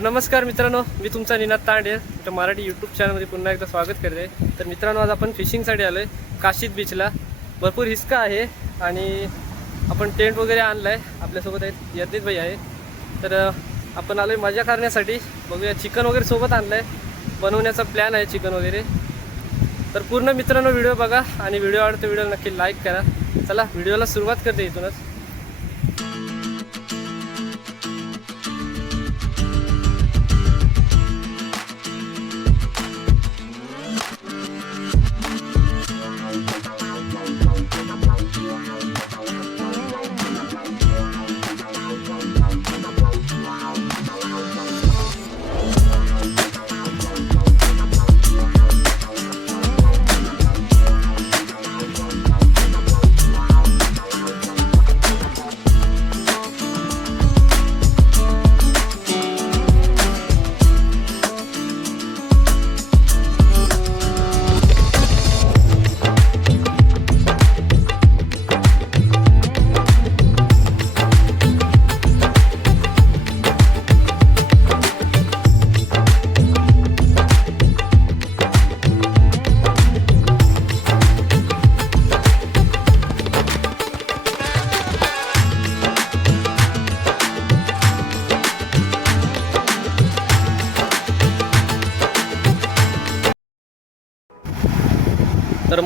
तर नमस्कार मित्रांनो मी तुमचा निनाद तांडे. तर मराठी यूट्यूब चॅनलमध्ये पुन्हा एकदा स्वागत करते. तर मित्रांनो आज आपण फिशिंगसाठी आलो आहे काशीद बीचला भरपूर हिसका आहे आणि आपण टेंट वगैरे आणला आहे आपल्यासोबत आहेत यज्ञित भाई आहे. तर आपण आलो आहे मजा करण्यासाठी. बघूया चिकन वगैरे सोबत आणलं आहे बनवण्याचा प्लॅन आहे चिकन वगैरे. तर पूर्ण मित्रांनो व्हिडिओ बघा आणि व्हिडिओ आवडतो व्हिडिओ नक्की लाईक करा. चला व्हिडिओला सुरुवात करते इथूनच.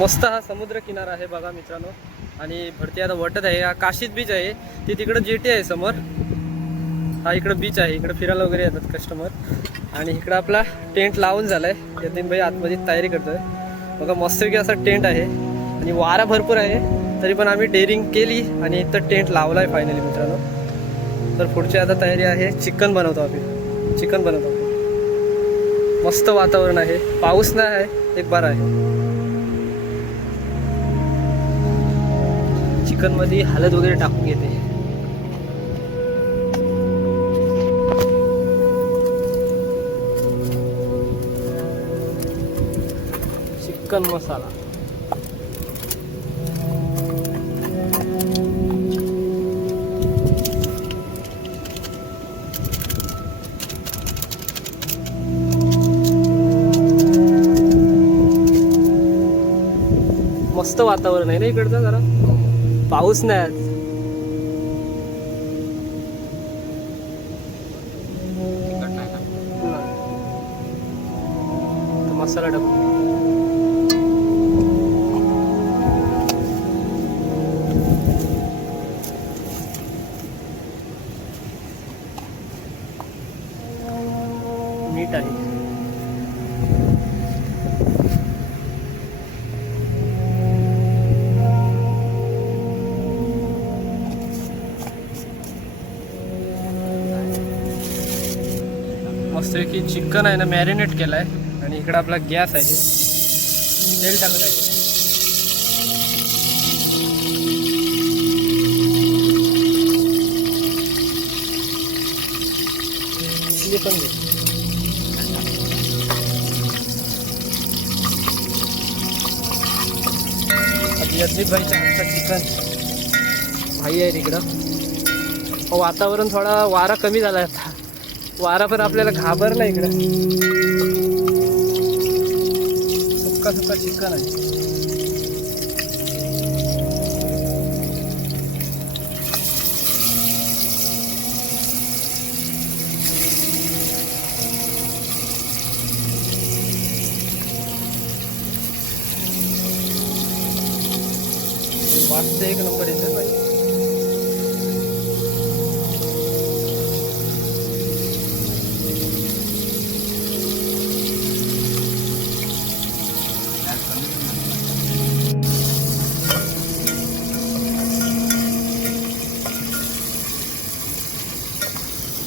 मस्त हा समुद्र किनारा आहे बघा मित्रांनो. आणि भरती आता वटत आहे. हा काशीद बीच आहे. ते तिकडं जेटी आहे समोर. हा इकडं बीच आहे. इकडं फिरायला वगैरे येतात कस्टमर आणि इकडं आपला टेंट लावून झालाय. यतीन भाई आतमध्ये तयारी करतोय. बघा मस्तपैकी असा टेंट आहे. आणि वारा भरपूर आहे. तरी पण आम्ही डेअरिंग केली आणि इथं टेंट लावलाय फायनली मित्रांनो. तर पुढची आता तयारी आहे. चिकन बनवतो आम्ही. चिकन बनवतो मस्त वातावरण आहे. पाऊस नाही आहे. एक बार आहे. चिकनमध्ये हळद वगैरे टाकून घेते. चिकन मसाला. मस्त वातावरण आहे ना इकडचं जरा? पाऊस नाही. आज मसाला टाकू. मस्तपैकी चिकन आहे ना मॅरिनेट केलं आहे आणि इकडं आपला गॅस आहे. तेल टाकत आहे. पण घे. आधी भाईच्या हातचा चिकन भाई आहे तिकडं हो, वातावरण थोडा वारा कमी झाला आहे वारा पण आपल्याला घाबरला इकडं. सुक्का सुक्का चिकन आहे वाटतं एक नंबर येतं पाहिजे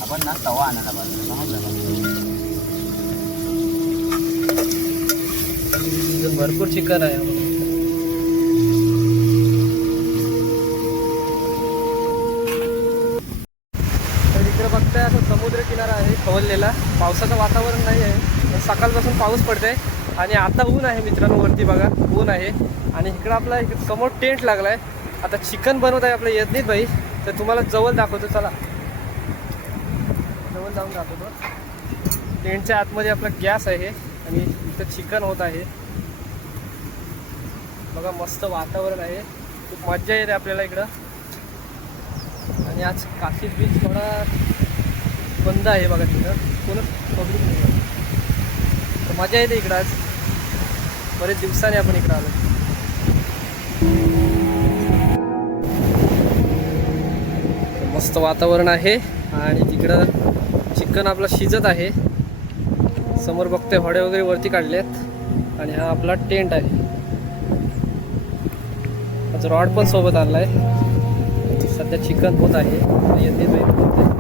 आपण ना तवा आणायला पाहिजे समजलं का? इथं भरपूर चिकन आहे तर इकडे बघताय असं समुद्र किनारा आहे खवललेला पावसाचं वातावरण नाही आहे. सकाळपासून पाऊस पडतंय. आणि आता ऊन आहे मित्रांनो वरती बघा. ऊन आहे. आणि इकडं आपला इकडं समोर टेंट लागलाय. आता चिकन बनवत आहे आपलं यज्ञित भाई तर तुम्हाला जवळ दाखवतो. चला. जवळ जाऊन दाखवतो. टेंटच्या आतमध्ये आपला गॅस आहे. आणि इथं चिकन होत आहे. बघा मस्त वातावरण आहे. खूप मज्जा येते आपल्याला इकडं. आणि आज काशी बीच थोडा बंद आहे बघा तिकडं. कोणच पब्लिक नाही तर मजा येते इकडं आज. बरेच दिवसाने आपण इकडं आलो. मस्त वातावरण आहे आणि तिकडं चिकन आपलं शिजत आहे. समोर बघते हॉडे वगैरे वरती काढलेत. आणि हा आपला टेंट आहे. रॉड पण सोबत आणलाय. सध्या चिकन होत आहे. येते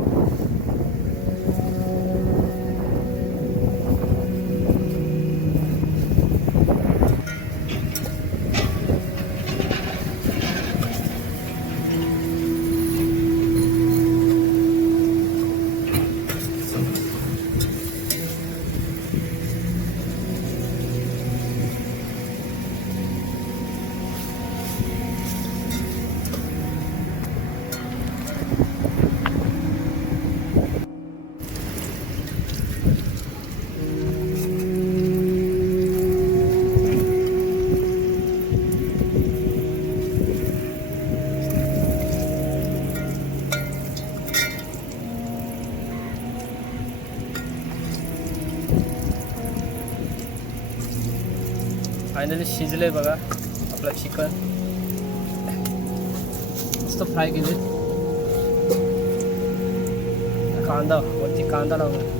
फायनली शिजले बघा आपलं चिकन मस्त फ्राय केले कांदा वरती कांदा लावला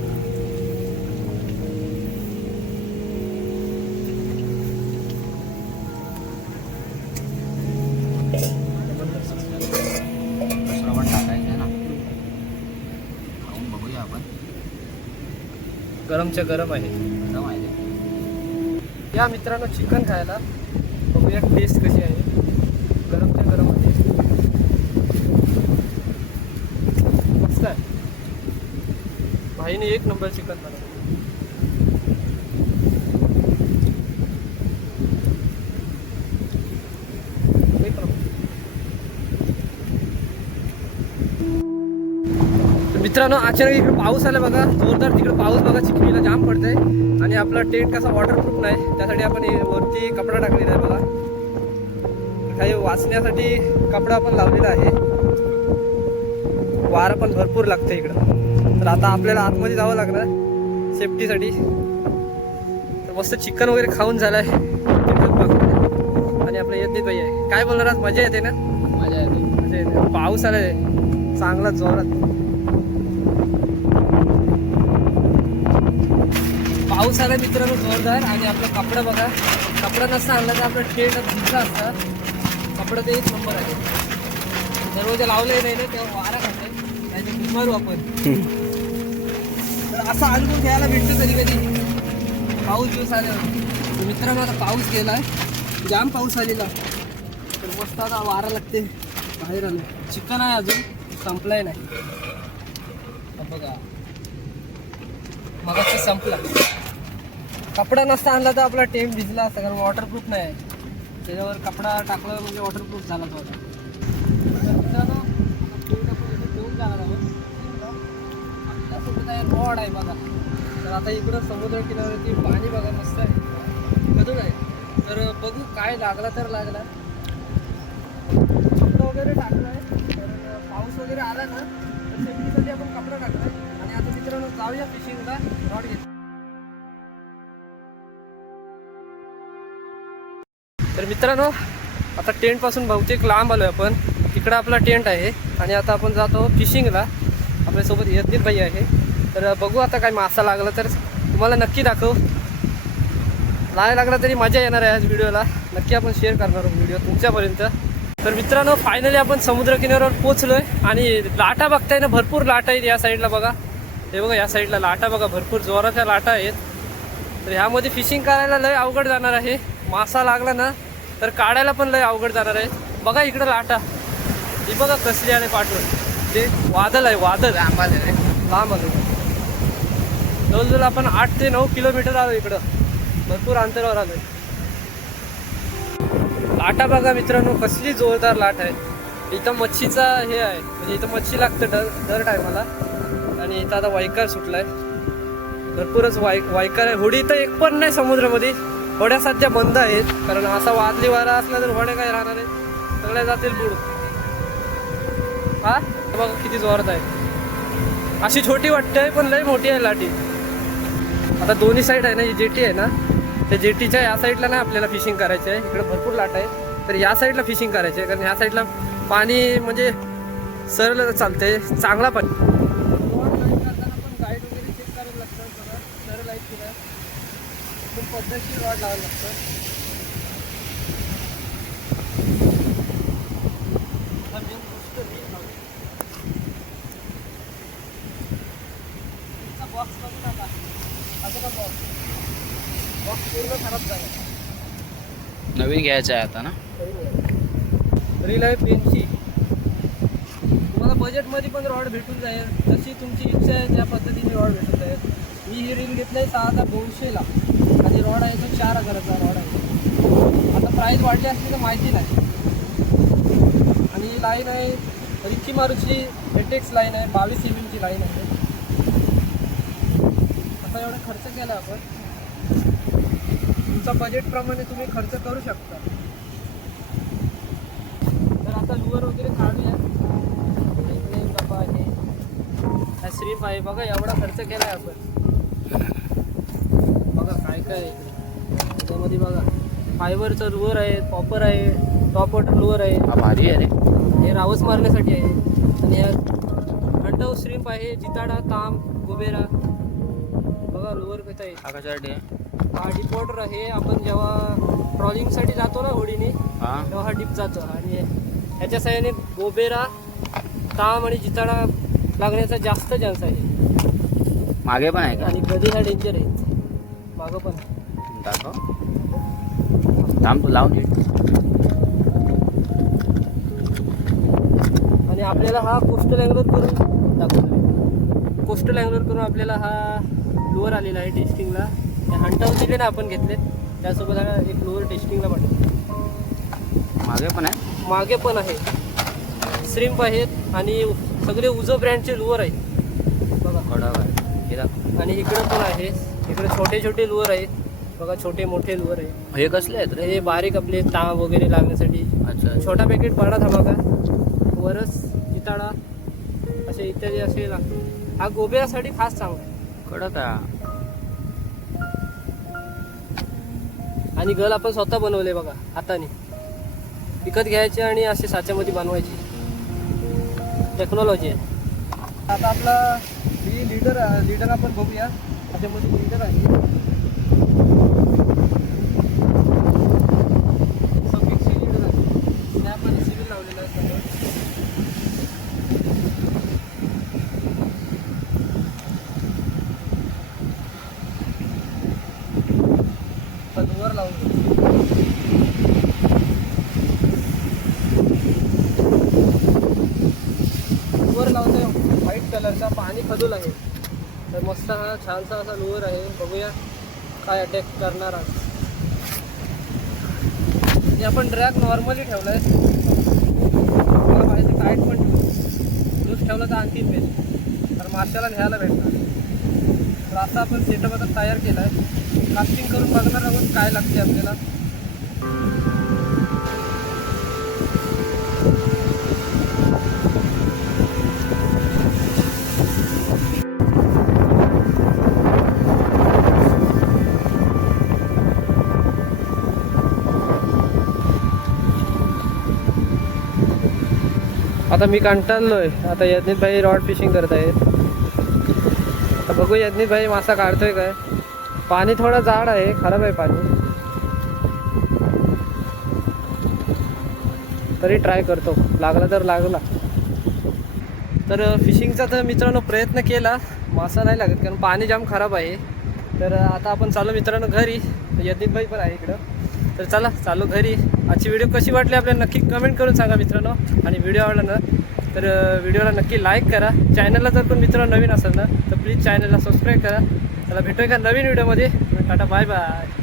गरमच्या गरम आहे. या मित्रांनो चिकन खायला. बघूया टेस्ट कशी आहे. गरम ते गरम टेस्ट मस्त आहे. भाईने एक नंबर चिकन बनवलं एक नंबर. तर मित्रांनो अचानक इकडे पाऊस आला बघा. जोरदार तिकडे पाऊस बघा चिखलीला जाम पडतंय. आणि आपला टेंट कसा वॉटरप्रूफ नाही. त्यासाठी आपण हे वरती कपडा टाकलेला आहे बघा. काही वाचण्यासाठी कपडा आपण लावलेला आहे. वारं पण भरपूर लागतं इकडं. तर आता आपल्याला आतमध्ये जावं लागणार सेफ्टीसाठी तर मस्त चिकन वगैरे खाऊन झालंय. चिकन बघ. आणि आपलं येत भाई आहे. काय बोलणार आज? मजा येते ना? मजा येते. मजा येते. पाऊस आलाय. चांगला जोरात. पाऊस आला मित्रांनो जोरदार आणि आपला कपडा बघा. कपडा नसता आणला तर आपलं टेंट भिजला असता. कपडा ते एक नंबर आहे. दरवाजा लावले नाही ना तेव्हा वारा खाते नाही बिमारू आपण. तर असा अनुभव घ्यायला भेटतो कधी कधी. पाऊस दिवस आल्यावर. मित्रांनो आता पाऊस गेला जाम पाऊस आलेला. तर मस्त आता वारा लागते. बाहेर आलं चिकन आहे अजून. संपलाय नाही. बघा. मगाशी संपला. कपडा नसता आणला तर आपला टेम भिजला असता कारण वॉटरप्रूफ नाही. त्याच्यावर कपडा टाकला म्हणजे वॉटरप्रूफ झाला तो तर जाणार आहोत. आहे रॉड आहे बघा. तर आता इकडं समुद्र किनाऱ्यावरती पाणी बघा मस्त आहे. मधून आहे तर बघू काय लागला तर लागला. कपडा वगैरे टाकलाय. तर पाऊस वगैरे आला ना तर सेफ्टीसाठी आपण कपडा टाकला आणि आता मित्रांनो जाऊया फिशिंगला रॉड घेतला. तर मित्रांनो आता टेंटपासून बहुतेक लांब आलोय आपण. तिकडं आपला टेंट आहे आणि आता आपण जातो फिशिंगला आपल्यासोबत यज्ञित भाई आहे. तर बघू आता काय मासा लागला तर. तुम्हाला नक्की दाखव. नाही लागला तरी मजा येणार आहे आज व्हिडिओला. नक्की आपण शेअर करणार आहोत व्हिडिओ तुमच्यापर्यंत. तर मित्रांनो फायनली आपण समुद्र किनाऱ्यावर पोचलोय आणि लाटा बघताय ना भरपूर लाटा आहेत या साईडला बघा. हे बघा या साईडला लाटा बघा भरपूर जोराच्या लाटा आहेत. तर ह्यामध्ये फिशिंग करायला लय अवघड जाणार आहे. मासा लागला ना तर काढायला पण लय अवघड जाणार आहे. बघा इकडं लाटा. ही बघा कसली आले पाठवून. ते वादळ आहे वादळ लांब आले लांब आलो. जवळजवळ आपण आठ ते नऊ किलोमीटर आलो इकडं. भरपूर अंतरावर आलोय. लाटा बघा मित्रांनो कसली जोरदार लाट आहे. इथं मच्छीचा हे आहे. म्हणजे इथं मच्छी लागतं दर दर टायमाला आणि इथं आता वायकार सुटलाय. भरपूरच वाय वायकर आहे. होडी तर एक पण नाही समुद्रामध्ये. होड्या सध्या बंद आहेत. कारण असा वादली वारा असला तर होड्या काय राहणार आहे सगळ्या जातील बुडून हा? बघा किती जोरात आहे. अशी छोटी वाटते पण लय मोठी आहे लाटी आता दोन्ही साईड आहे ना ही जेटी आहे ना त्या जेटीच्या या साईडला ना आपल्याला फिशिंग करायचं आहे इकडे भरपूर लाट आहे. तर या साईडला फिशिंग करायची आहे कारण ह्या साईडला पाणी म्हणजे सरळ चालते चांगला पाणी गाईड वगैरे चेक करायला लागतं बघा सरळ आहे की नाही खूप पद्धतशीर रॉड लावायला लागतं. हा box बघू नका. असं का box? Box पूर्ण खराब झाला. नवीन घ्यायचं आहे आता ना? रील आहे पेनची तुम्हाला बजेटमध्ये पण रॉड भेटून जाईल. जशी तुमची इच्छा आहे त्या पद्धतीने रॉड भेटून जाईल. मी ही रील घेतली आहे सहा हजार दोनशेला. आणि रॉड आहे तो चार हजाराचा रॉड आहे. आता प्राईस वाढली असली तर माहिती नाही. आणि ही लाईन आहे रिक्की मारूची एटेक्स लाईन आहे बावीस एम एमची लाईन आहे. आता एवढा खर्च केला आपण तुमच्या बजेटप्रमाणे तुम्ही खर्च करू शकता. तर आता लुअर वगैरे काढूया. बाबा आहे हा आहे. बघा एवढा खर्च केला आहे आपण. काय आहे. त्याच्यामध्ये बघा फायबरचं लुअर आहे पॉपर आहे टॉप वॉटर लुअर आहे. हा भारी आहे रे. हे रावस मारण्यासाठी आहे. आणि या अंडव श्रीप आहे जिताडा ताम गोबेरा बघा लुअर कसं आहे. हा कशासाठी आहे. हा डीप वॉटर आहे. आपण जेव्हा ट्रॉलिंगसाठी जातो ना होडीने हा. तेव्हा हा डीप जातो. आणि ह्याच्या साह्याने गोबेरा ताम आणि जिताडा लागण्याचा जास्त चान्स आहे. मागे पण आहे का? आणि कधी हा डेंजर आहे. मागं पण. दाखव. थांब तू लावून नीट आणि आपल्याला हा कोस्टल अँगलर करून दाखवतो कोस्टल अँगलर करून आपल्याला हा लोअर आलेला आहे टेस्टिंगला हंटावर दिले ना आपण घेतले त्यासोबत हा एक लोअर टेस्टिंगला पाठवतो मागे पण आहे. मागे पण आहे. श्रिम्प आहेत आणि सगळे उजो ब्रँडचे लुअर आहेत. बघा. हे दाखव. आणि इकडं पण आहे. इकडे छोटे छोटे लुअर आहेत. बघा छोटे मोठे लुअर आहे हे कसले आहेत रे? हे बारीक आपले ताम वगैरे लागण्यासाठी. अच्छा छोटा पॅकेट पाडा धमाका वरस जिताडा असे इत्यादी असे लागते हा गोब्यासाठी खास चांगला आहे. कडक आहे. आणि गल आपण स्वतः बनवले बघा हाताने. विकत घ्यायचे आणि असे साच्यामध्ये बनवायचे. टेक्नॉलॉजी आहे. आता आपला ही लीडर लीडर आपण बघूया. त्याच्यामध्ये म्हणजे लीडर आहे सफिक्सची लीडर आहे त्यामध्ये सिव्हिल लावलेलं आहे सगळं वर लावून घेऊ. वर लावतोय व्हाईट कलरचा पाणी खदूल आहे. तर मस्त हा छानसा असा लोअर आहे. बघूया काय अटॅक करणार आज आपण ड्रॅग नॉर्मली ठेवला आहे तुम्हाला पाहिजे टाईट पण ठेवू लूज ठेवलं तर आणखी बेस्ट तर माशाला न्यायला भेटणार. तर आता आपण सेटअप आता तयार केला आहे कास्टिंग करून बघणार आहोत काय लागते आपल्याला. आता मी कंटाळलोय. आता यज्ञित भाई रॉड फिशिंग करत आहेत. बघू यज्ञित भाई मासा काढतोय काय? पाणी थोडं जाड आहे खराब आहे पाणी. तरी ट्राय करतो. लागला तर लागला. तर फिशिंगचा तर मित्रांनो प्रयत्न केला. मासा नाही लागत कारण पाणी जाम खराब आहे. तर आता आपण चालू मित्रांनो घरी. यज्ञित भाई पण आहे इकडं. तर चला चालू घरी. आजची व्हिडिओ कशी वाटली आपल्याला नक्की कमेंट करून सांगा मित्रांनो. आणि व्हिडिओ आवडला ना तर व्हिडिओला नक्की लाईक करा. चॅनलला जर पण मित्र नवीन असेल ना तर प्लीज चॅनलला सबस्क्राईब करा. चला भेटूया का नवीन व्हिडिओमध्ये टाटा बाय बाय